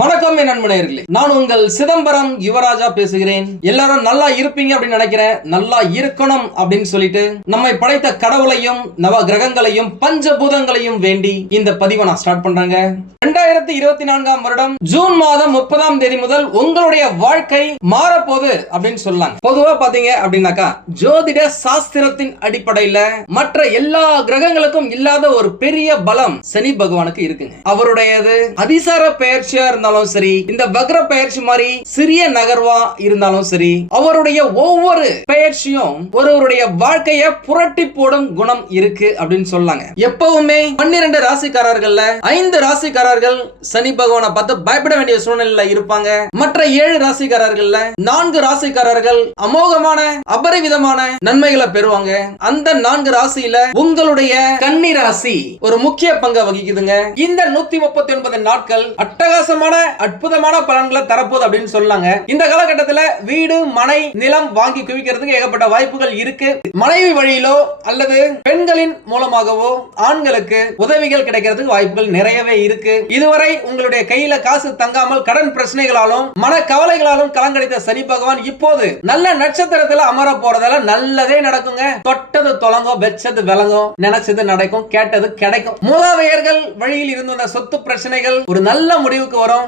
வணக்கம் என் நண்பனர்களே நான் உங்கள் சிதம்பரம் யுவராஜா பேசுகிறேன் எல்லாரும் நல்லா இருப்பீங்க அப்படின்னு நினைக்கிறேன் நல்லா இருக்கணும் அப்படின்னு சொல்லிட்டு நம்மை படைத்த கடவுளையும் நவ கிரகங்களையும் பஞ்சபூதங்களையும் வேண்டி இந்த பதிவை நான் ஸ்டார்ட் பண்றேங்க ரெண்டாயிரத்தி இருபத்தி நான்காம் வருடம் ஜூன் மாதம் முப்பதாம் தேதி முதல் உங்களுடைய வாழ்க்கை மாறப்போகுது அப்படின்னு சொல்லலாம் பொதுவா பாத்தீங்க அப்படின்னாக்கா ஜோதிட சாஸ்திரத்தின் அடிப்படையில மற்ற எல்லா கிரகங்களுக்கும் இல்லாத ஒரு பெரிய பலம் சனி பகவானுக்கு இருக்குங்க அவருடையது அதிசார பெயர்ச்சியா இருந்த இருந்தாலும் சரி இந்த வக்ர பெயர்ச்சி மாதிரி சிறிய நகர்வா இருந்தாலும் சரி அவருடைய ஒவ்வொரு பெயர்ச்சியும் ஒருவருடைய வாழ்க்கைய புரட்டி போடும் குணம் இருக்கு அப்படின்னு சொல்லாங்க எப்பவுமே பன்னிரண்டு ராசிக்காரர்கள் ஐந்து ராசிக்காரர்கள் சனி பகவானை பார்த்து பயப்பட வேண்டிய சூழ்நிலையில இருப்பாங்க மற்ற ஏழு ராசிக்காரர்கள் நான்கு ராசிக்காரர்கள் அமோகமான அபரிவிதமான நன்மைகளை பெறுவாங்க அந்த நான்கு ராசியில உங்களுடைய கன்னி ராசி ஒரு முக்கிய பங்கை வகிக்குதுங்க இந்த நூத்தி முப்பத்தி ஒன்பது நாட்கள் அட்டகாசமான அற்புதமான பலன்களை தரப்போகுது அப்படின்னு சொல்லாங்க இந்த காலகட்டத்தில் வீடு மனை நிலம் வாங்கி குவிக்கிறதுக்கு ஏகப்பட்ட வாய்ப்புகள் இருக்கு மனைவி வழியிலோ அல்லது பெண்களின் மூலமாகவோ ஆண்களுக்கு உதவிகள் கிடைக்கிறதுக்கு வாய்ப்புகள் நிறையவே இருக்கு இதுவரை உங்களுடைய கையில காசு தங்காமல் கடன் பிரச்சனைகளாலும் மன கவலைகளாலும் கலங்கடித்த சனி பகவான் இப்போது நல்ல நட்சத்திரத்துல அமர போறதால நல்லதே நடக்குங்க தொட்டது தொலங்கும் வெச்சது விளங்கும் நினைச்சது நடக்கும் கேட்டது கிடைக்கும் மூதாவையர்கள் வழியில் இருந்த சொத்து பிரச்சனைகள் ஒரு நல்ல முடிவுக்கு வரும்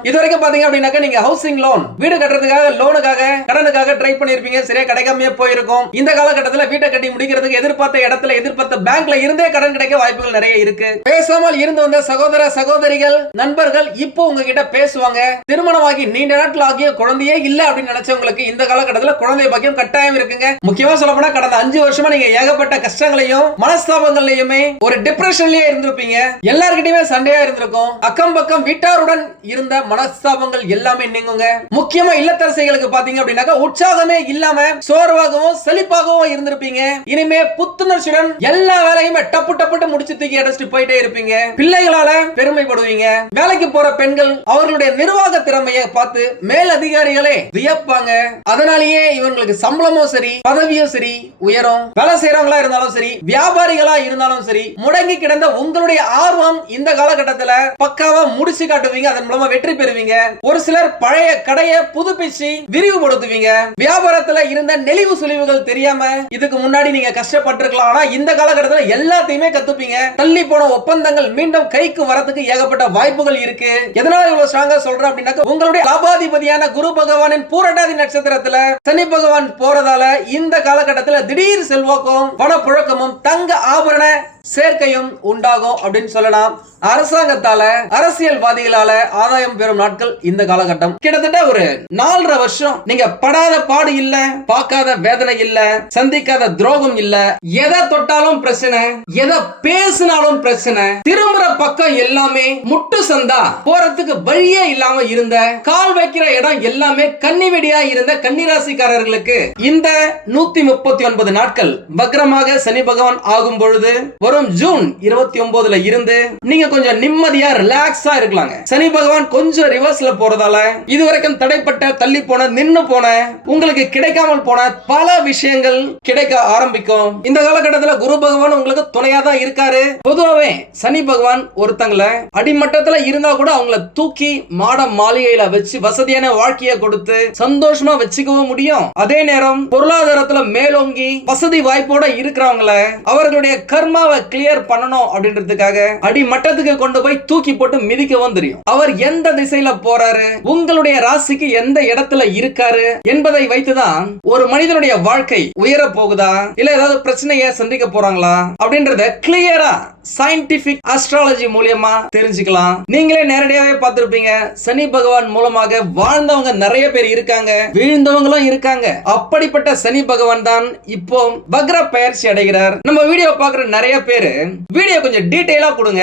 பாத்தீங்க அப்படின்னாக்க நீங்க ஹவுசிங் லோன் வீடு கட்டுறதுக்காக லோனுக்காக கடனுக்காக ட்ரை பண்ணிருப்பீங்க சரியா போயிருக்கும் இந்த காலகட்டத்தில் வீட்டை கட்டி முடிக்கிறதுக்கு எதிர்பார்த்த இடத்துல எதிர்பார்த்த பேங்க்ல இருந்தே கடன் கிடைக்க வாய்ப்புகள் நிறைய இருக்கு பேசாமல் இருந்து வந்த சகோதர சகோதரிகள் நண்பர்கள் இப்போ உங்ககிட்ட பேசுவாங்க திருமணமாகி நீண்ட நாட்கள் ஆகிய குழந்தையே இல்ல அப்படின்னு நினைச்சவங்களுக்கு இந்த காலகட்டத்தில் குழந்தை பாக்கியம் கட்டாயம் இருக்குங்க முக்கியமா சொல்ல போனா கடந்த அஞ்சு வருஷமா நீங்க ஏகப்பட்ட கஷ்டங்களையும் மனஸ்தாபங்களையுமே ஒரு டிப்ரெஷன்லயே இருந்திருப்பீங்க எல்லாருக்கிட்டயுமே சண்டையா இருந்திருக்கும் அக்கம் பக்கம் வீட்டாருடன் இருந்த மனஸ்தாபங்கள் எல்லாமே நீங்குங்க முக்கியமா இல்லத்தரசைகளுக்கு பாத்தீங்க அப்படின்னா உற்சாகமே இல்லாம சோர்வாகவும் செழிப்பாகவும் இருந்திருப்பீங்க இனிமே புத்துணர்ச்சியுடன் எல்லா வேலையுமே டப்பு டப்புட்டு முடிச்சு தூக்கி அடைச்சிட்டு போயிட்டே இருப்பீங்க பிள்ளைகளால பெருமைப்படுவீங்க வேலைக்கு போற பெண்கள் அவர்களுடைய நிர்வாக திறமையை பார்த்து மேல் அதிகாரிகளே வியப்பாங்க அதனாலேயே இவங்களுக்கு சம்பளமும் சரி பதவியும் சரி உயரும் வேலை செய்யறவங்களா இருந்தாலும் சரி வியாபாரிகளா இருந்தாலும் சரி முடங்கி கிடந்த உங்களுடைய ஆர்வம் இந்த காலகட்டத்துல பக்காவா முடிச்சு காட்டுவீங்க அதன் மூலமா வெற்றி வெற்றி பெறுவீங்க ஒரு சிலர் பழைய கடையை புதுப்பிச்சு விரிவுபடுத்துவீங்க வியாபாரத்துல இருந்த நெளிவு சுழிவுகள் தெரியாம இதுக்கு முன்னாடி நீங்க கஷ்டப்பட்டிருக்கலாம் ஆனா இந்த காலகட்டத்தில் எல்லாத்தையுமே கத்துப்பீங்க தள்ளி போன ஒப்பந்தங்கள் மீண்டும் கைக்கு வரத்துக்கு ஏகப்பட்ட வாய்ப்புகள் இருக்கு எதனால இவ்வளவு ஸ்ட்ராங்கா சொல்றேன் அப்படின்னாக்க உங்களுடைய லாபாதிபதியான குரு பகவானின் பூரட்டாதி நட்சத்திரத்துல சனி பகவான் போறதால இந்த காலகட்டத்தில் திடீர் செல்வாக்கும் பணப்புழக்கமும் தங்க ஆபரண சேர்க்கையும் உண்டாகும் அப்படின்னு சொல்லலாம் அரசாங்கத்தால அரசியல்வாதிகளால ஆதாயம் பெறும் நாட்கள் இந்த காலகட்டம் கிட்டத்தட்ட ஒரு நாலரை வருஷம் நீங்க படாத பாடு இல்ல பார்க்காத வேதனை இல்ல சந்திக்காத துரோகம் இல்ல எதை தொட்டாலும் பிரச்சனை எதை பேசினாலும் பிரச்சனை திரும்புற பக்கம் எல்லாமே முட்டு சந்தா போறதுக்கு வழியே இல்லாம இருந்த கால் வைக்கிற இடம் எல்லாமே கன்னிவெடியா இருந்த கன்னிராசிக்காரர்களுக்கு இந்த நூத்தி முப்பத்தி ஒன்பது நாட்கள் பக்ரமாக சனி பகவான் ஆகும் பொழுது வரும் ஜூன் இருபத்தி ஒன்பதுல இருந்து நீங்க கொஞ்சம் நிம்மதியா ரிலாக்ஸா இருக்கலாங்க சனி பகவான் கொஞ்சம் கொஞ்சம் ரிவர்ஸ்ல போறதால இது வரைக்கும் தடைப்பட்ட தள்ளி போன நின்று போன உங்களுக்கு கிடைக்காமல் போன பல விஷயங்கள் கிடைக்க ஆரம்பிக்கும் இந்த காலகட்டத்தில் குரு பகவான் உங்களுக்கு துணையா தான் இருக்காரு பொதுவாகவே சனி பகவான் ஒருத்தங்களை அடிமட்டத்தில் இருந்தா கூட அவங்கள தூக்கி மாட மாளிகையில வச்சு வசதியான வாழ்க்கையை கொடுத்து சந்தோஷமா வச்சுக்கவும் முடியும் அதே நேரம் பொருளாதாரத்துல மேலோங்கி வசதி வாய்ப்போட இருக்கிறவங்கள அவர்களுடைய கர்மாவை கிளியர் பண்ணணும் அப்படின்றதுக்காக அடிமட்டத்துக்கு கொண்டு போய் தூக்கி போட்டு மிதிக்கவும் தெரியும் அவர் எந்த திசையில போறாரு உங்களுடைய ராசிக்கு எந்த இடத்துல இருக்காரு என்பதை வைத்துதான் ஒரு மனிதனுடைய வாழ்க்கை உயர போகுதா இல்ல ஏதாவது பிரச்சனையை சந்திக்க போறாங்களா அப்படின்றத கிளியரா சயின்டிபிக் அஸ்ட்ராலஜி மூலியமா தெரிஞ்சுக்கலாம் நீங்களே நேரடியாவே பார்த்திருப்பீங்க சனி பகவான் மூலமாக வாழ்ந்தவங்க நிறைய பேர் இருக்காங்க வீழ்ந்தவங்களும் இருக்காங்க அப்படிப்பட்ட சனி பகவான் தான் இப்போ வக்ர பயிற்சி அடைகிறார் நம்ம வீடியோ பாக்குற நிறைய பேரு வீடியோ கொஞ்சம் டீட்டெயிலா கொடுங்க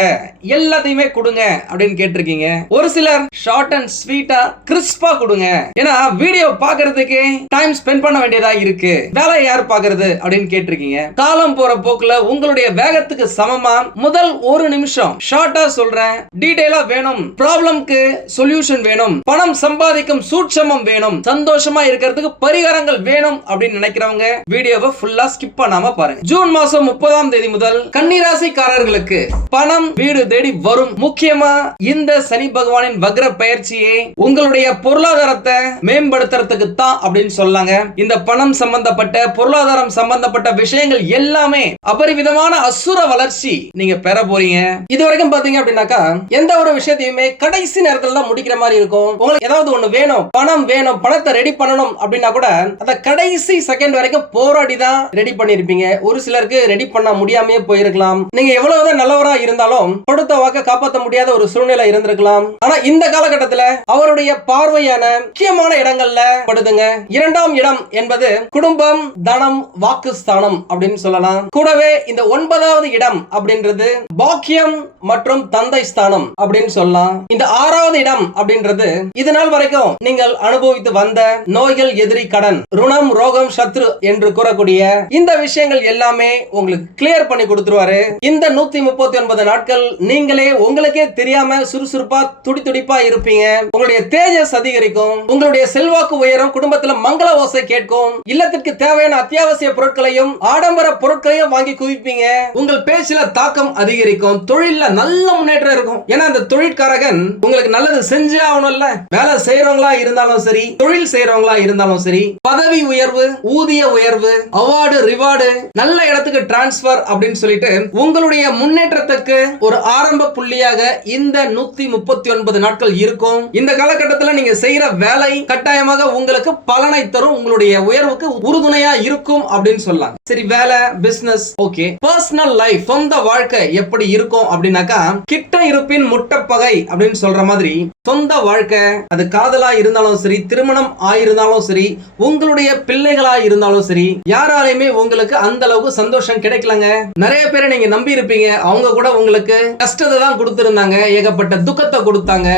எல்லாத்தையுமே கொடுங்க அப்படின்னு கேட்டிருக்கீங்க ஒரு சிலர் ஷார்ட் அண்ட் ஸ்வீட்டா கிறிஸ்பா கொடுங்க ஏன்னா வீடியோ பாக்குறதுக்கு டைம் ஸ்பெண்ட் பண்ண வேண்டியதா இருக்கு வேலை யார் பாக்குறது அப்படின்னு கேட்டிருக்கீங்க காலம் போற போக்குல உங்களுடைய வேகத்துக்கு சமமா முதல் ஒரு நிமிஷம் ஷார்ட்டா சொல்றேன் டீடைலா வேணும் ப்ராப்ளம்க்கு சொல்யூஷன் வேணும் பணம் சம்பாதிக்கும் சூட்சமம் வேணும் சந்தோஷமா இருக்கிறதுக்கு பரிகாரங்கள் வேணும் அப்படின்னு நினைக்கிறவங்க வீடியோவை ஃபுல்லா ஸ்கிப் பண்ணாம பாருங்க ஜூன் மாசம் முப்பதாம் தேதி முதல் கன்னிராசிக்காரர்களுக்கு பணம் வீடு தேடி வரும் முக்கியமா இந்த சனி பகவானின் வக்ர பயிற்சியை உங்களுடைய பொருளாதாரத்தை மேம்படுத்துறதுக்கு தான் அப்படின்னு சொல்லாங்க இந்த பணம் சம்பந்தப்பட்ட பொருளாதாரம் சம்பந்தப்பட்ட விஷயங்கள் எல்லாமே அபரிவிதமான அசுர வளர்ச்சி நீங்க பெற போறீங்க இது வரைக்கும் பாத்தீங்க அப்படின்னாக்கா எந்த ஒரு விஷயத்தையுமே கடைசி நேரத்துல தான் முடிக்கிற மாதிரி இருக்கும் உங்களுக்கு ஏதாவது ஒண்ணு வேணும் பணம் வேணும் பணத்தை ரெடி பண்ணணும் அப்படின்னா கூட அந்த கடைசி செகண்ட் வரைக்கும் போராடி தான் ரெடி பண்ணிருப்பீங்க ஒரு சிலருக்கு ரெடி பண்ண முடியாமயே போயிருக்கலாம் நீங்க எவ்வளவுதான் நல்லவரா இருந்தாலும் கொடுத்த வாக்க காப்பாற்ற முடியாத ஒரு சூழ்நிலை இருந்திருக்கலாம் ஆனா இந்த காலகட்டத்துல அவருடைய பார்வையான முக்கியமான இடங்கள்ல படுதுங்க இரண்டாம் இடம் என்பது குடும்பம் தனம் வாக்கு ஸ்தானம் அப்படின்னு சொல்லலாம் கூடவே இந்த ஒன்பதாவது இடம் அப்படின்ற அப்படின்றது பாக்கியம் மற்றும் தந்தை ஸ்தானம் அப்படின்னு சொல்லலாம் இந்த ஆறாவது இடம் அப்படின்றது இதனால் வரைக்கும் நீங்கள் அனுபவித்து வந்த நோய்கள் எதிரி கடன் ருணம் ரோகம் சத்ரு என்று கூறக்கூடிய இந்த விஷயங்கள் எல்லாமே உங்களுக்கு கிளியர் பண்ணி கொடுத்துருவாரு இந்த நூத்தி முப்பத்தி ஒன்பது நாட்கள் நீங்களே உங்களுக்கே தெரியாம சுறுசுறுப்பா துடி துடிப்பா இருப்பீங்க உங்களுடைய தேஜஸ் அதிகரிக்கும் உங்களுடைய செல்வாக்கு உயரம் குடும்பத்துல மங்கள ஓசை கேட்கும் இல்லத்திற்கு தேவையான அத்தியாவசிய பொருட்களையும் ஆடம்பர பொருட்களையும் வாங்கி குவிப்பீங்க உங்கள் பேச்சுல தாக்க தாக்கம் அதிகரிக்கும் தொழில்ல நல்ல முன்னேற்றம் இருக்கும் ஏன்னா அந்த தொழிற்காரகன் உங்களுக்கு நல்லது செஞ்சு ஆகணும்ல வேலை செய்யறவங்களா இருந்தாலும் சரி தொழில் செய்யறவங்களா இருந்தாலும் சரி பதவி உயர்வு ஊதிய உயர்வு அவார்டு ரிவார்டு நல்ல இடத்துக்கு டிரான்ஸ்பர் அப்படின்னு சொல்லிட்டு உங்களுடைய முன்னேற்றத்துக்கு ஒரு ஆரம்ப புள்ளியாக இந்த நூத்தி முப்பத்தி ஒன்பது நாட்கள் இருக்கும் இந்த காலகட்டத்தில் நீங்க செய்யற வேலை கட்டாயமாக உங்களுக்கு பலனை தரும் உங்களுடைய உயர்வுக்கு உறுதுணையா இருக்கும் அப்படின்னு சொல்லலாம் சரி வேலை பிசினஸ் ஓகே பர்சனல் லைஃப் சொந்த வாழ்க்கை வாழ்க்கை எப்படி இருக்கும் அப்படின்னாக்கா கிட்ட இருப்பின் முட்டப்பகை அப்படின்னு சொல்ற மாதிரி சொந்த வாழ்க்கை அது காதலா இருந்தாலும் சரி திருமணம் ஆயிருந்தாலும் சரி உங்களுடைய பிள்ளைகளா இருந்தாலும் சரி யாராலையுமே உங்களுக்கு அந்த அளவுக்கு சந்தோஷம் கிடைக்கலங்க நிறைய பேரை நீங்க நம்பி இருப்பீங்க அவங்க கூட உங்களுக்கு கஷ்டத்தை தான் கொடுத்திருந்தாங்க ஏகப்பட்ட துக்கத்தை கொடுத்தாங்க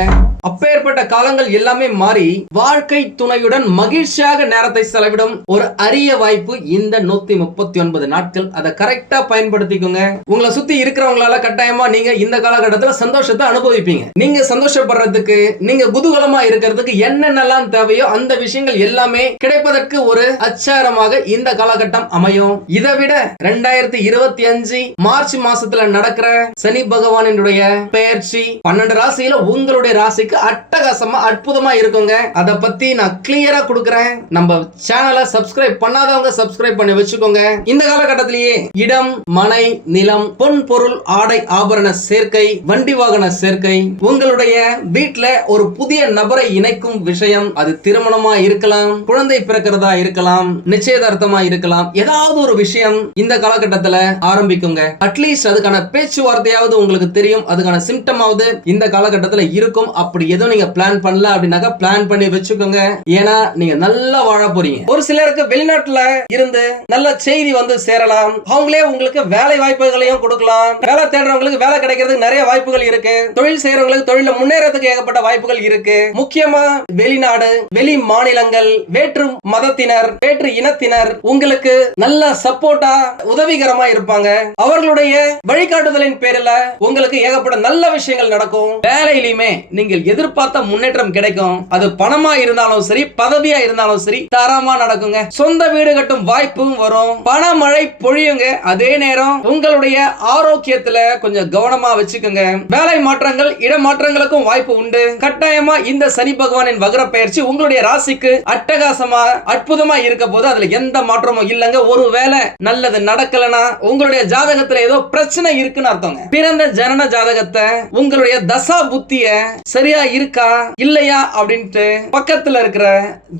அப்பேற்பட்ட காலங்கள் எல்லாமே மாறி வாழ்க்கை துணையுடன் மகிழ்ச்சியாக நேரத்தை செலவிடும் ஒரு அரிய வாய்ப்பு இந்த நூத்தி முப்பத்தி ஒன்பது நாட்கள் அதை கரெக்டா பயன்படுத்திக்கோங்க உங்களை சுத்தி இருக்கிறவங்களால கட்டாயமா நீங்க இந்த காலகட்டத்தில் சந்தோஷத்தை அனுபவிப்பீங்க நீங்க சந்தோஷப்படுறதுக்கு நீங்க குதூகலமா இருக்கிறதுக்கு என்னென்னலாம் தேவையோ அந்த விஷயங்கள் எல்லாமே கிடைப்பதற்கு ஒரு அச்சாரமாக இந்த காலகட்டம் அமையும் இதை விட ரெண்டாயிரத்தி இருபத்தி அஞ்சு மார்ச் மாசத்துல நடக்கிற சனி பகவானினுடைய பெயர்ச்சி பன்னெண்டு ராசியில உங்களுடைய ராசிக்கு அட்டகாசமா அற்புதமா இருக்குங்க அதை பத்தி நான் கிளியரா கொடுக்கறேன் நம்ம சேனலை சப்ஸ்கிரைப் பண்ணாதவங்க சப்ஸ்கிரைப் பண்ணி வச்சுக்கோங்க இந்த காலகட்டத்திலேயே இடம் மனை நிலம் பொன் பொருள் ஆடை ஆபரண சேர்க்கை வண்டி வாகன சேர்க்கை உங்களுடைய வீட்டுல ஒரு புதிய நபரை இணைக்கும் விஷயம் அது திருமணமா இருக்கலாம் குழந்தை பிறக்கிறதா இருக்கலாம் நிச்சயதார்த்தமா இருக்கலாம் ஏதாவது ஒரு விஷயம் இந்த காலகட்டத்துல ஆரம்பிக்குங்க அட்லீஸ்ட் அதுக்கான பேச்சுவார்த்தையாவது உங்களுக்கு தெரியும் அதுக்கான சிம்டமாவது இந்த காலகட்டத்துல இருக்கும் அப்படி எதுவும் நீங்க பிளான் பண்ணல அப்படின்னாக்கா பிளான் பண்ணி வச்சுக்கோங்க ஏன்னா நீங்க நல்லா வாழ போறீங்க ஒரு சிலருக்கு வெளிநாட்டுல இருந்து நல்ல செய்தி வந்து சேரலாம் அவங்களே உங்களுக்கு வேலை வாய்ப்புகளையும் கொடுக்கலாம் சொல்லலாம் வேலை தேடுறவங்களுக்கு வேலை கிடைக்கிறதுக்கு நிறைய வாய்ப்புகள் இருக்கு தொழில் செய்யறவங்களுக்கு தொழில முன்னேறதுக்கு ஏகப்பட்ட வாய்ப்புகள் இருக்கு முக்கியமா வெளிநாடு வெளி மாநிலங்கள் வேற்று மதத்தினர் வேற்று இனத்தினர் உங்களுக்கு நல்ல சப்போர்ட்டா உதவிகரமா இருப்பாங்க அவர்களுடைய வழிகாட்டுதலின் பேரில் உங்களுக்கு ஏகப்பட்ட நல்ல விஷயங்கள் நடக்கும் வேலையிலுமே நீங்கள் எதிர்பார்த்த முன்னேற்றம் கிடைக்கும் அது பணமா இருந்தாலும் சரி பதவியா இருந்தாலும் சரி தரமா நடக்குங்க சொந்த வீடு கட்டும் வாய்ப்பும் வரும் பணமழை பொழியுங்க அதே நேரம் உங்களுடைய ஆர் ஆரோக்கியத்துல கொஞ்சம் கவனமா வச்சுக்கோங்க வேலை மாற்றங்கள் இடமாற்றங்களுக்கும் வாய்ப்பு உண்டு கட்டாயமா இந்த சனி பகவானின் வகர பயிற்சி உங்களுடைய ராசிக்கு அட்டகாசமா அற்புதமா இருக்க போது அதுல எந்த மாற்றமும் இல்லைங்க ஒருவேளை நல்லது நடக்கலனா உங்களுடைய ஜாதகத்துல ஏதோ பிரச்சனை இருக்குன்னு அர்த்தங்க பிறந்த ஜனன ஜாதகத்தை உங்களுடைய தசா புத்திய சரியா இருக்கா இல்லையா அப்படின்ட்டு பக்கத்துல இருக்கிற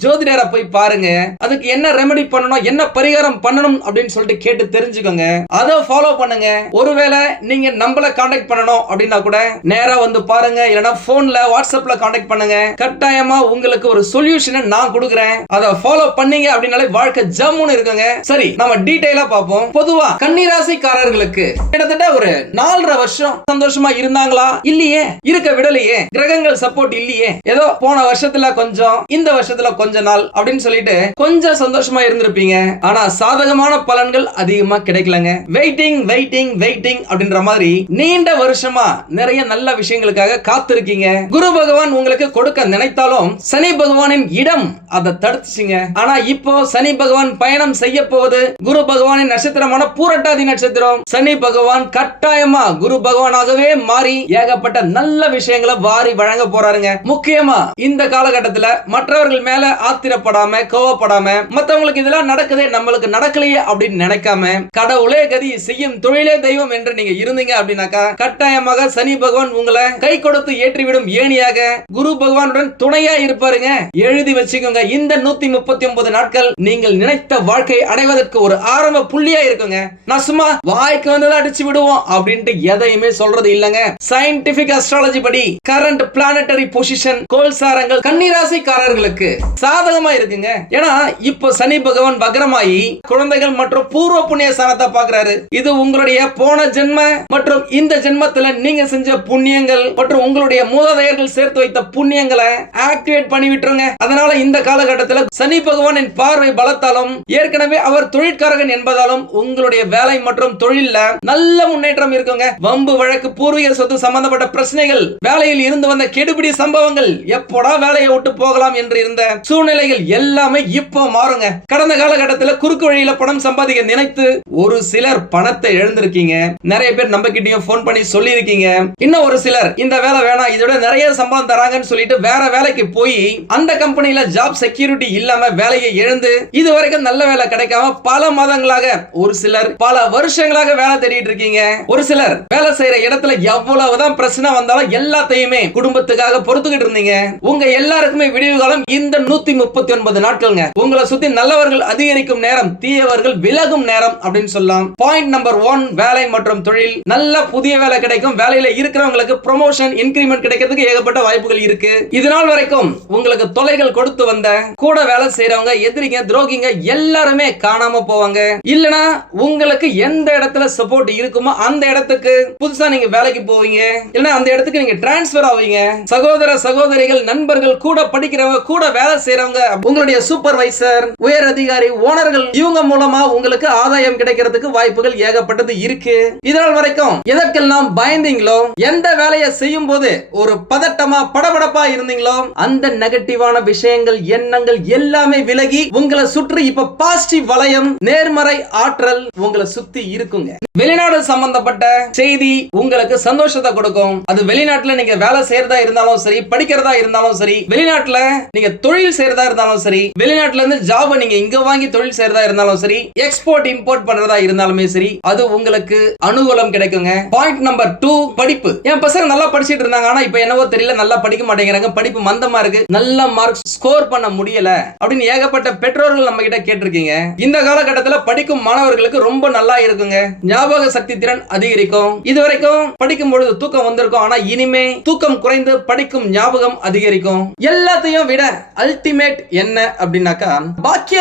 ஜோதிடரை போய் பாருங்க அதுக்கு என்ன ரெமெடி பண்ணணும் என்ன பரிகாரம் பண்ணணும் அப்படின்னு சொல்லிட்டு கேட்டு தெரிஞ்சுக்கோங்க அதை ஃபாலோ பண்ணுங்க ஒரு ஒருவேளை நீங்க நம்மள காண்டாக்ட் பண்ணணும் அப்படின்னா கூட நேரா வந்து பாருங்க இல்லைன்னா போன்ல வாட்ஸ்அப்ல காண்டாக்ட் பண்ணுங்க கட்டாயமா உங்களுக்கு ஒரு சொல்யூஷனை நான் கொடுக்குறேன் அதை ஃபாலோ பண்ணீங்க அப்படின்னாலே வாழ்க்கை ஜம்முன்னு இருக்குங்க சரி நம்ம டீடைலா பார்ப்போம் பொதுவா கன்னிராசிக்காரர்களுக்கு கிட்டத்தட்ட ஒரு நாலரை வருஷம் சந்தோஷமா இருந்தாங்களா இல்லையே இருக்க விடலையே கிரகங்கள் சப்போர்ட் இல்லையே ஏதோ போன வருஷத்துல கொஞ்சம் இந்த வருஷத்துல கொஞ்ச நாள் அப்படின்னு சொல்லிட்டு கொஞ்சம் சந்தோஷமா இருந்திருப்பீங்க ஆனா சாதகமான பலன்கள் அதிகமா கிடைக்கலங்க வெயிட்டிங் வெயிட்டிங் வெயிட் மீட்டிங் அப்படின்ற மாதிரி நீண்ட வருஷமா நிறைய நல்ல விஷயங்களுக்காக காத்திருக்கீங்க குரு பகவான் உங்களுக்கு கொடுக்க நினைத்தாலும் சனி பகவானின் இடம் அதை தடுத்துச்சுங்க ஆனா இப்போ சனி பகவான் பயணம் செய்ய போவது குரு பகவானின் நட்சத்திரமான பூரட்டாதி நட்சத்திரம் சனி பகவான் கட்டாயமா குரு பகவானாகவே மாறி ஏகப்பட்ட நல்ல விஷயங்களை வாரி வழங்க போறாருங்க முக்கியமா இந்த காலகட்டத்துல மற்றவர்கள் மேல ஆத்திரப்படாம கோவப்படாம மத்தவங்களுக்கு இதெல்லாம் நடக்குதே நம்மளுக்கு நடக்கலையே அப்படின்னு நினைக்காம கடவுளே கதி செய்யும் தொழிலே தெய்வம் என்று நீங்க இருந்தீங்க அப்படின்னாக்கா கட்டாயமாக சனி பகவான் உங்களை கை கொடுத்து ஏற்றிவிடும் குரு பகவானுடன் துணையா இருப்பாருங்க எழுதி வச்சுக்கோங்க இந்த நூத்தி முப்பத்தி ஒன்பது நாட்கள் நீங்கள் நினைத்த வாழ்க்கை அடைவதற்கு ஒரு ஆரம்ப புள்ளியா இருக்குங்க நான் சும்மா வாய்க்கு வந்ததை அடிச்சு விடுவோம் அப்படின்ட்டு எதையுமே சொல்றது இல்லங்க சயின்டிபிக் அஸ்ட்ராலஜி படி கரண்ட் பிளானட்டரி பொசிஷன் கோல்சாரங்கள் கன்னிராசிக்காரர்களுக்கு சாதகமா இருக்குங்க ஏன்னா இப்போ சனி பகவான் வக்ரமாயி குழந்தைகள் மற்றும் பூர்வ புண்ணிய ஸ்தானத்தை பாக்குறாரு இது உங்களுடைய போன ஜென்ம மற்றும் இந்த ஜென்மத்துல நீங்க செஞ்ச புண்ணியங்கள் மற்றும் உங்களுடைய மூதாதையர்கள் சேர்த்து வைத்த புண்ணியங்களை ஆக்டிவேட் பண்ணி விட்டுருங்க அதனால இந்த காலகட்டத்தில் சனி பகவானின் பார்வை பலத்தாலும் ஏற்கனவே அவர் தொழிற்காரகன் என்பதாலும் உங்களுடைய வேலை மற்றும் தொழில நல்ல முன்னேற்றம் இருக்குங்க வம்பு வழக்கு பூர்வீக சொத்து சம்பந்தப்பட்ட பிரச்சனைகள் வேலையில் இருந்து வந்த கெடுபிடி சம்பவங்கள் எப்போடா வேலையை விட்டு போகலாம் என்று இருந்த சூழ்நிலைகள் எல்லாமே இப்போ மாறுங்க கடந்த காலகட்டத்தில் குறுக்கு வழியில பணம் சம்பாதிக்க நினைத்து ஒரு சிலர் பணத்தை எழுந்திருக்கீங்க நிறைய பேர் நம்ம கிட்டயும் போன் பண்ணி சொல்லியிருக்கீங்க இன்னும் ஒரு சிலர் இந்த வேலை வேணாம் இதோட நிறைய சம்பளம் தராங்கன்னு சொல்லிட்டு வேற வேலைக்கு போய் அந்த கம்பெனில ஜாப் செக்யூரிட்டி இல்லாம வேலையை இழந்து இது வரைக்கும் நல்ல வேலை கிடைக்காம பல மாதங்களாக ஒரு சிலர் பல வருஷங்களாக வேலை தேடிட்டு இருக்கீங்க ஒரு சிலர் வேலை செய்யற இடத்துல எவ்வளவுதான் பிரச்சனை வந்தாலும் எல்லாத்தையுமே குடும்பத்துக்காக பொறுத்துக்கிட்டு இருந்தீங்க உங்க எல்லாருக்குமே விடிவு காலம் இந்த நூத்தி முப்பத்தி ஒன்பது நாட்கள்ங்க உங்களை சுத்தி நல்லவர்கள் அதிகரிக்கும் நேரம் தீயவர்கள் விலகும் நேரம் அப்படின்னு சொல்லலாம் பாயிண்ட் நம்பர் ஒன் வேலை மட்டும் மற்றும் தொழில் நல்ல புதிய வேலை கிடைக்கும் வேலையில இருக்கிறவங்களுக்கு ப்ரொமோஷன் இன்கிரிமெண்ட் கிடைக்கிறதுக்கு ஏகப்பட்ட வாய்ப்புகள் இருக்கு இதனால் வரைக்கும் உங்களுக்கு தொலைகள் கொடுத்து வந்த கூட வேலை செய்யறவங்க எதிரிங்க துரோகிங்க எல்லாருமே காணாம போவாங்க இல்லனா உங்களுக்கு எந்த இடத்துல சப்போர்ட் இருக்குமோ அந்த இடத்துக்கு புதுசா நீங்க வேலைக்கு போவீங்க இல்லனா அந்த இடத்துக்கு நீங்க டிரான்ஸ்பர் ஆவீங்க சகோதர சகோதரிகள் நண்பர்கள் கூட படிக்கிறவங்க கூட வேலை செய்யறவங்க உங்களுடைய சூப்பர்வைசர் உயர் அதிகாரி ஓனர்கள் இவங்க மூலமா உங்களுக்கு ஆதாயம் கிடைக்கிறதுக்கு வாய்ப்புகள் ஏகப்பட்டது இருக்கு இதனால் வரைக்கும் எதற்கெல்லாம் பயந்தீங்களோ எந்த வேலையை செய்யும் போது ஒரு பதட்டமா படபடப்பா இருந்தீங்களோ அந்த நெகட்டிவான விஷயங்கள் எண்ணங்கள் எல்லாமே விலகி உங்களை சுற்றி இப்ப பாசிட்டிவ் வளையம் நேர்மறை ஆற்றல் உங்களை சுத்தி இருக்குங்க வெளிநாடு சம்பந்தப்பட்ட செய்தி உங்களுக்கு சந்தோஷத்தை கொடுக்கும் அது வெளிநாட்டுல நீங்க வேலை செய்யறதா இருந்தாலும் சரி படிக்கிறதா இருந்தாலும் சரி வெளிநாட்டுல நீங்க தொழில் செய்யறதா இருந்தாலும் சரி வெளிநாட்டுல இருந்து ஜாப நீங்க இங்க வாங்கி தொழில் செய்யறதா இருந்தாலும் சரி எக்ஸ்போர்ட் இம்போர்ட் பண்றதா இருந்தாலுமே சரி அது உங்களுக்கு அனுகூலம் கிடைக்குங்க பாயிண்ட் நம்பர் டூ படிப்பு என் பசங்க நல்லா படிச்சுட்டு இருந்தாங்க ஆனா இப்ப என்னவோ தெரியல நல்லா படிக்க மாட்டேங்கிறாங்க படிப்பு மந்தமா இருக்கு நல்ல மார்க் ஸ்கோர் பண்ண முடியல அப்படின்னு ஏகப்பட்ட பெற்றோர்கள் நம்ம கிட்ட கேட்டிருக்கீங்க இந்த காலகட்டத்தில் படிக்கும் மாணவர்களுக்கு ரொம்ப நல்லா இருக்குங்க ஞாபக சக்தி திறன் அதிகரிக்கும் இது வரைக்கும் படிக்கும் பொழுது தூக்கம் வந்திருக்கும் ஆனா இனிமே தூக்கம் குறைந்து படிக்கும் ஞாபகம் அதிகரிக்கும் எல்லாத்தையும் விட அல்டிமேட் என்ன அப்படின்னாக்கா பாக்கிய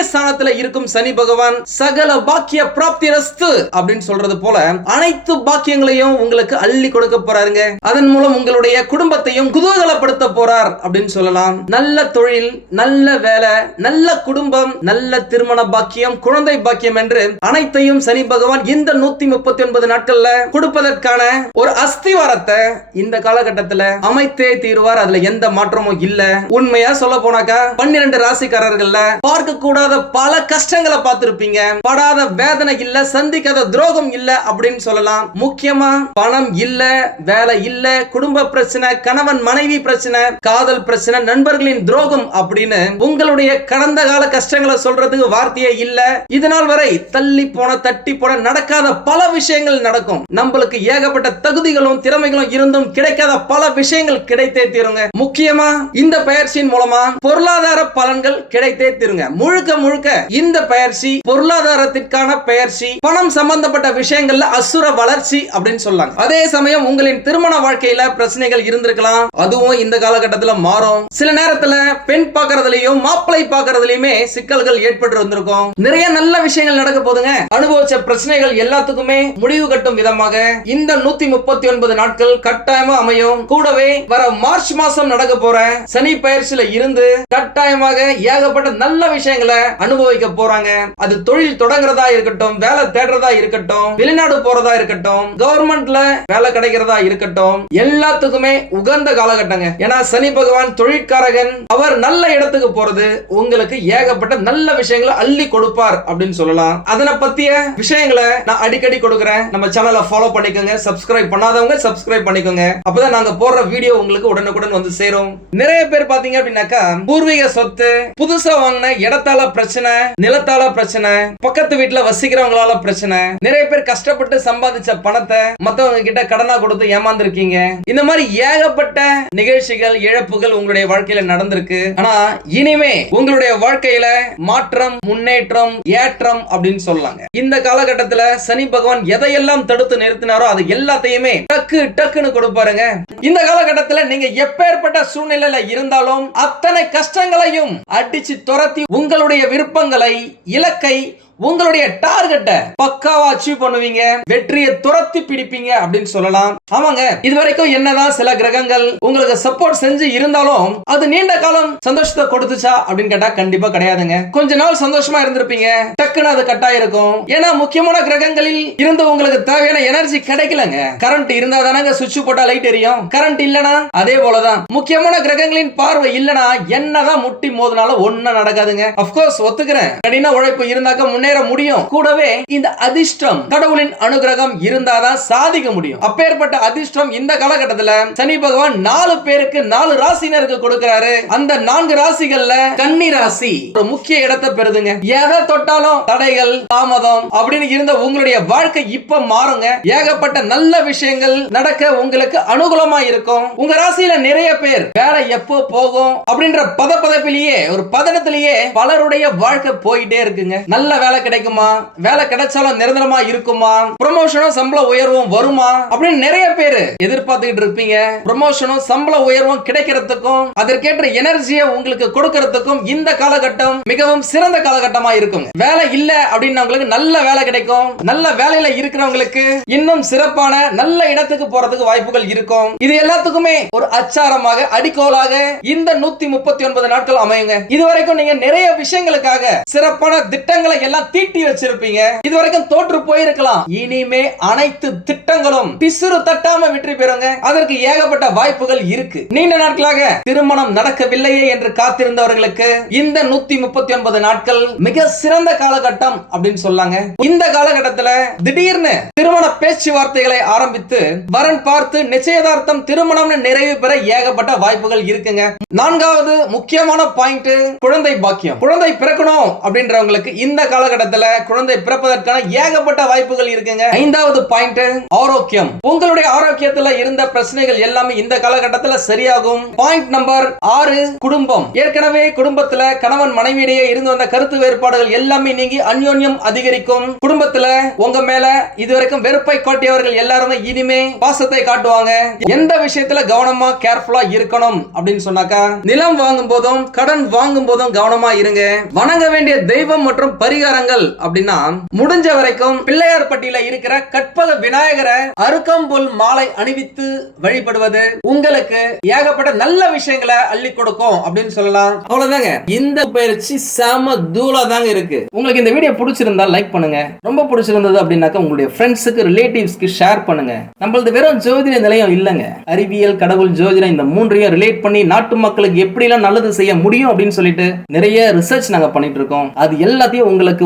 இருக்கும் சனி பகவான் சகல பாக்கிய பிராப்தி ரஸ்து அப்படின்னு சொல்றது போல அனைத்து பாக்கியங்களையும் உங்களுக்கு அள்ளி கொடுக்க போறாருங்க அதன் மூலம் உங்களுடைய குடும்பத்தையும் குதூகலப்படுத்த போறார் அப்படின்னு சொல்லலாம் நல்ல தொழில் நல்ல வேலை நல்ல குடும்பம் நல்ல திருமண பாக்கியம் குழந்தை பாக்கியம் என்று அனைத்தையும் சனி பகவான் இந்த நூத்தி முப்பத்தி ஒன்பது நாட்கள்ல கொடுப்பதற்கான ஒரு அஸ்திவாரத்தை இந்த காலகட்டத்துல அமைத்தே தீர்வார் அதுல எந்த மாற்றமும் இல்ல உண்மையா சொல்ல போனாக்கா பன்னிரண்டு ராசிக்காரர்கள்ல பார்க்க கூடாத பல கஷ்டங்களை பார்த்திருப்பீங்க படாத வேதனை இல்ல சந்திக்காத துரோகம் இல்ல அப்படின்னு அப்படின்னு சொல்லலாம் முக்கியமா பணம் இல்ல வேலை இல்ல குடும்ப பிரச்சனை கணவன் மனைவி பிரச்சனை காதல் பிரச்சனை நண்பர்களின் துரோகம் அப்படின்னு உங்களுடைய கடந்த கால கஷ்டங்களை சொல்றதுக்கு வார்த்தையே இல்ல இதனால் வரை தள்ளி போன தட்டி போன நடக்காத பல விஷயங்கள் நடக்கும் நம்மளுக்கு ஏகப்பட்ட தகுதிகளும் திறமைகளும் இருந்தும் கிடைக்காத பல விஷயங்கள் கிடைத்தே தீருங்க முக்கியமா இந்த பயிற்சியின் மூலமா பொருளாதார பலன்கள் கிடைத்தே தீருங்க முழுக்க முழுக்க இந்த பயிற்சி பொருளாதாரத்திற்கான பயிற்சி பணம் சம்பந்தப்பட்ட விஷயங்கள்ல அசுர வளர்ச்சி அப்படின்னு சொல்லாங்க அதே சமயம் உங்களின் திருமண வாழ்க்கையில பிரச்சனைகள் இருந்திருக்கலாம் அதுவும் இந்த காலகட்டத்துல மாறும் சில நேரத்துல பெண் பாக்குறதுலயும் மாப்பிளை பாக்குறதுலயுமே சிக்கல்கள் ஏற்பட்டு வந்திருக்கும் நிறைய நல்ல விஷயங்கள் நடக்க போதுங்க அனுபவிச்ச பிரச்சனைகள் எல்லாத்துக்குமே முடிவு கட்டும் விதமாக இந்த நூத்தி முப்பத்தி ஒன்பது நாட்கள் கட்டாயமா அமையும் கூடவே வர மார்ச் மாசம் நடக்க போற சனி பயிற்சியில இருந்து கட்டாயமாக ஏகப்பட்ட நல்ல விஷயங்களை அனுபவிக்க போறாங்க அது தொழில் தொடங்குறதா இருக்கட்டும் வேலை தேடுறதா இருக்கட்டும் வெளிநாடு போறதா இருக்கட்டும் கவர்மெண்ட்ல வேலை கிடைக்கிறதா இருக்கட்டும் எல்லாத்துக்குமே உகந்த காலகட்டங்க ஏன்னா சனி பகவான் தொழிற்காரகன் அவர் நல்ல இடத்துக்கு போறது உங்களுக்கு ஏகப்பட்ட நல்ல விஷயங்களை அள்ளி கொடுப்பார் அப்படின்னு சொல்லலாம் அதனை பத்திய விஷயங்களை நான் அடிக்கடி கொடுக்குறேன் நம்ம சேனலை ஃபாலோ பண்ணிக்கோங்க சப்ஸ்கிரைப் பண்ணாதவங்க சப்ஸ்கிரைப் பண்ணிக்கோங்க அப்பதான் நாங்க போடுற வீடியோ உங்களுக்கு உடனுக்குடன் வந்து சேரும் நிறைய பேர் பாத்தீங்க அப்படின்னாக்கா பூர்வீக சொத்து புதுசா வாங்கின இடத்தால பிரச்சனை நிலத்தால பிரச்சனை பக்கத்து வீட்டுல வசிக்கிறவங்களால பிரச்சனை நிறைய பேர் கஷ்டப்பட்டு சம்பாதிச்ச பணத்தை மத்தவங்க கிட்ட கடனா கொடுத்து ஏமாந்துருக்கீங்க இந்த மாதிரி ஏகப்பட்ட நிகழ்ச்சிகள் இழப்புகள் உங்களுடைய வாழ்க்கையில நடந்திருக்கு ஆனா இனிமே உங்களுடைய வாழ்க்கையில மாற்றம் முன்னேற்றம் ஏற்றம் அப்படின்னு சொல்லலாங்க இந்த காலகட்டத்துல சனி பகவான் எதையெல்லாம் தடுத்து நிறுத்தினாரோ அது எல்லாத்தையுமே டக்கு டக்குன்னு கொடுப்பாருங்க இந்த காலகட்டத்துல நீங்க எப்பேற்பட்ட சூழ்நிலையில இருந்தாலும் அத்தனை கஷ்டங்களையும் அடிச்சு துரத்தி உங்களுடைய விருப்பங்களை இலக்கை உங்களுடைய டார்கெட்டை பக்காவா அச்சீவ் பண்ணுவீங்க வெற்றியை துரத்தி பிடிப்பீங்க அப்படின்னு சொல்லலாம் ஆமாங்க இதுவரைக்கும் என்னதான் சில கிரகங்கள் உங்களுக்கு சப்போர்ட் செஞ்சு இருந்தாலும் அது நீண்ட காலம் சந்தோஷத்தை கொடுத்துச்சா அப்படின்னு கேட்டா கண்டிப்பா கிடையாதுங்க கொஞ்ச நாள் சந்தோஷமா இருந்திருப்பீங்க டக்குன்னு அது கட்டாயம் இருக்கும் ஏன்னா முக்கியமான கிரகங்களில் இருந்து உங்களுக்கு தேவையான எனர்ஜி கிடைக்கலங்க கரண்ட் இருந்தா தானங்க சுவிட்ச் போட்டா லைட் எரியும் கரண்ட் இல்லனா அதே போலதான் முக்கியமான கிரகங்களின் பார்வை இல்லனா என்னதான் முட்டி மோதினாலும் ஒன்னும் நடக்காதுங்க அப்கோர்ஸ் ஒத்துக்கிறேன் கடின உழைப்பு இருந்தாக்க முன்னே முன்னேற முடியும் கூடவே இந்த அதிர்ஷ்டம் கடவுளின் அனுகிரகம் இருந்தாதான் சாதிக்க முடியும் அப்பேற்பட்ட அதிர்ஷ்டம் இந்த காலகட்டத்தில் சனி பகவான் நாலு பேருக்கு நாலு ராசினருக்கு கொடுக்கிறாரு அந்த நான்கு ராசிகள்ல கன்னி ராசி ஒரு முக்கிய இடத்தை பெறுதுங்க எதை தொட்டாலும் தடைகள் தாமதம் அப்படின்னு இருந்த உங்களுடைய வாழ்க்கை இப்ப மாறுங்க ஏகப்பட்ட நல்ல விஷயங்கள் நடக்க உங்களுக்கு அனுகூலமா இருக்கும் உங்க ராசியில நிறைய பேர் வேலை எப்போ போகும் அப்படின்ற பத பதப்பிலேயே ஒரு பதனத்திலேயே பலருடைய வாழ்க்கை போயிட்டே இருக்குங்க நல்ல வேலை கிடைக்குமா வேலை கிடைச்சாலும் நிரந்தரமா இருக்குமா ப்ரொமோஷனும் சம்பள உயர்வும் வருமா அப்படின்னு நிறைய பேர் எதிர்பார்த்துக்கிட்டு இருப்பீங்க ப்ரொமோஷனும் சம்பள உயர்வும் கிடைக்கிறதுக்கும் அதற்கேற்ற எனர்ஜியை உங்களுக்கு கொடுக்கறதுக்கும் இந்த காலகட்டம் மிகவும் சிறந்த காலகட்டமா இருக்கும் வேலை இல்ல அப்படின்னு உங்களுக்கு நல்ல வேலை கிடைக்கும் நல்ல வேலையில இருக்கிறவங்களுக்கு இன்னும் சிறப்பான நல்ல இடத்துக்கு போறதுக்கு வாய்ப்புகள் இருக்கும் இது எல்லாத்துக்குமே ஒரு அச்சாரமாக அடிக்கோலாக இந்த நூத்தி முப்பத்தி ஒன்பது நாட்கள் அமையுங்க இது வரைக்கும் நீங்க நிறைய விஷயங்களுக்காக சிறப்பான திட்டங்களை எல்லாம் எல்லாம் தீட்டி வச்சிருப்பீங்க இது வரைக்கும் தோற்று போயிருக்கலாம் இனிமே அனைத்து திட்டங்களும் பிசுறு தட்டாம வெற்றி பெறுங்க அதற்கு ஏகப்பட்ட வாய்ப்புகள் இருக்கு நீண்ட நாட்களாக திருமணம் நடக்கவில்லையே என்று காத்திருந்தவர்களுக்கு இந்த நூத்தி முப்பத்தி ஒன்பது நாட்கள் மிக சிறந்த காலகட்டம் அப்படின்னு சொல்லாங்க இந்த காலகட்டத்துல திடீர்னு திருமண பேச்சுவார்த்தைகளை ஆரம்பித்து வரன் பார்த்து நிச்சயதார்த்தம் திருமணம் நிறைவு பெற ஏகப்பட்ட வாய்ப்புகள் இருக்குங்க நான்காவது முக்கியமான பாயிண்ட் குழந்தை பாக்கியம் குழந்தை பிறக்கணும் அப்படின்றவங்களுக்கு இந்த கால காலகட்டத்தில் குழந்தை பிறப்பதற்கான ஏகப்பட்ட வாய்ப்புகள் இருக்குங்க ஐந்தாவது பாயிண்ட் ஆரோக்கியம் உங்களுடைய ஆரோக்கியத்துல இருந்த பிரச்சனைகள் எல்லாமே இந்த காலகட்டத்தில் சரியாகும் பாயிண்ட் நம்பர் ஆறு குடும்பம் ஏற்கனவே குடும்பத்துல கணவன் மனைவியிடையே இருந்து வந்த கருத்து வேறுபாடுகள் எல்லாமே நீங்கி அந்யோன்யம் அதிகரிக்கும் குடும்பத்துல உங்க மேல இதுவரைக்கும் வெறுப்பை காட்டியவர்கள் எல்லாருமே இனிமே பாசத்தை காட்டுவாங்க எந்த விஷயத்துல கவனமா கேர்ஃபுல்லா இருக்கணும் அப்படின்னு சொன்னாக்கா நிலம் வாங்கும் போதும் கடன் வாங்கும் போதும் கவனமா இருங்க வணங்க வேண்டிய தெய்வம் மற்றும் பரிகாரம் தரிசனங்கள் அப்படின்னா முடிஞ்ச வரைக்கும் பிள்ளையார் பட்டியல இருக்கிற கற்பக விநாயகரை அருக்கம்புல் மாலை அணிவித்து வழிபடுவது உங்களுக்கு ஏகப்பட்ட நல்ல விஷயங்களை அள்ளி கொடுக்கும் அப்படின்னு சொல்லலாம் அவ்வளவுதாங்க இந்த பயிற்சி செம தூளா தாங்க இருக்கு உங்களுக்கு இந்த வீடியோ பிடிச்சிருந்தா லைக் பண்ணுங்க ரொம்ப பிடிச்சிருந்தது அப்படின்னாக்க உங்களுடைய ஃப்ரெண்ட்ஸுக்கு ரிலேட்டிவ்ஸ்க்கு ஷேர் பண்ணுங்க நம்மளது வெறும் ஜோதிட நிலையம் இல்லைங்க அறிவியல் கடவுள் ஜோதிட இந்த மூன்றையும் ரிலேட் பண்ணி நாட்டு மக்களுக்கு எப்படிலாம் நல்லது செய்ய முடியும் அப்படின்னு சொல்லிட்டு நிறைய ரிசர்ச் நாங்க பண்ணிட்டு இருக்கோம் அது எல்லாத்தையும் உங்களுக்கு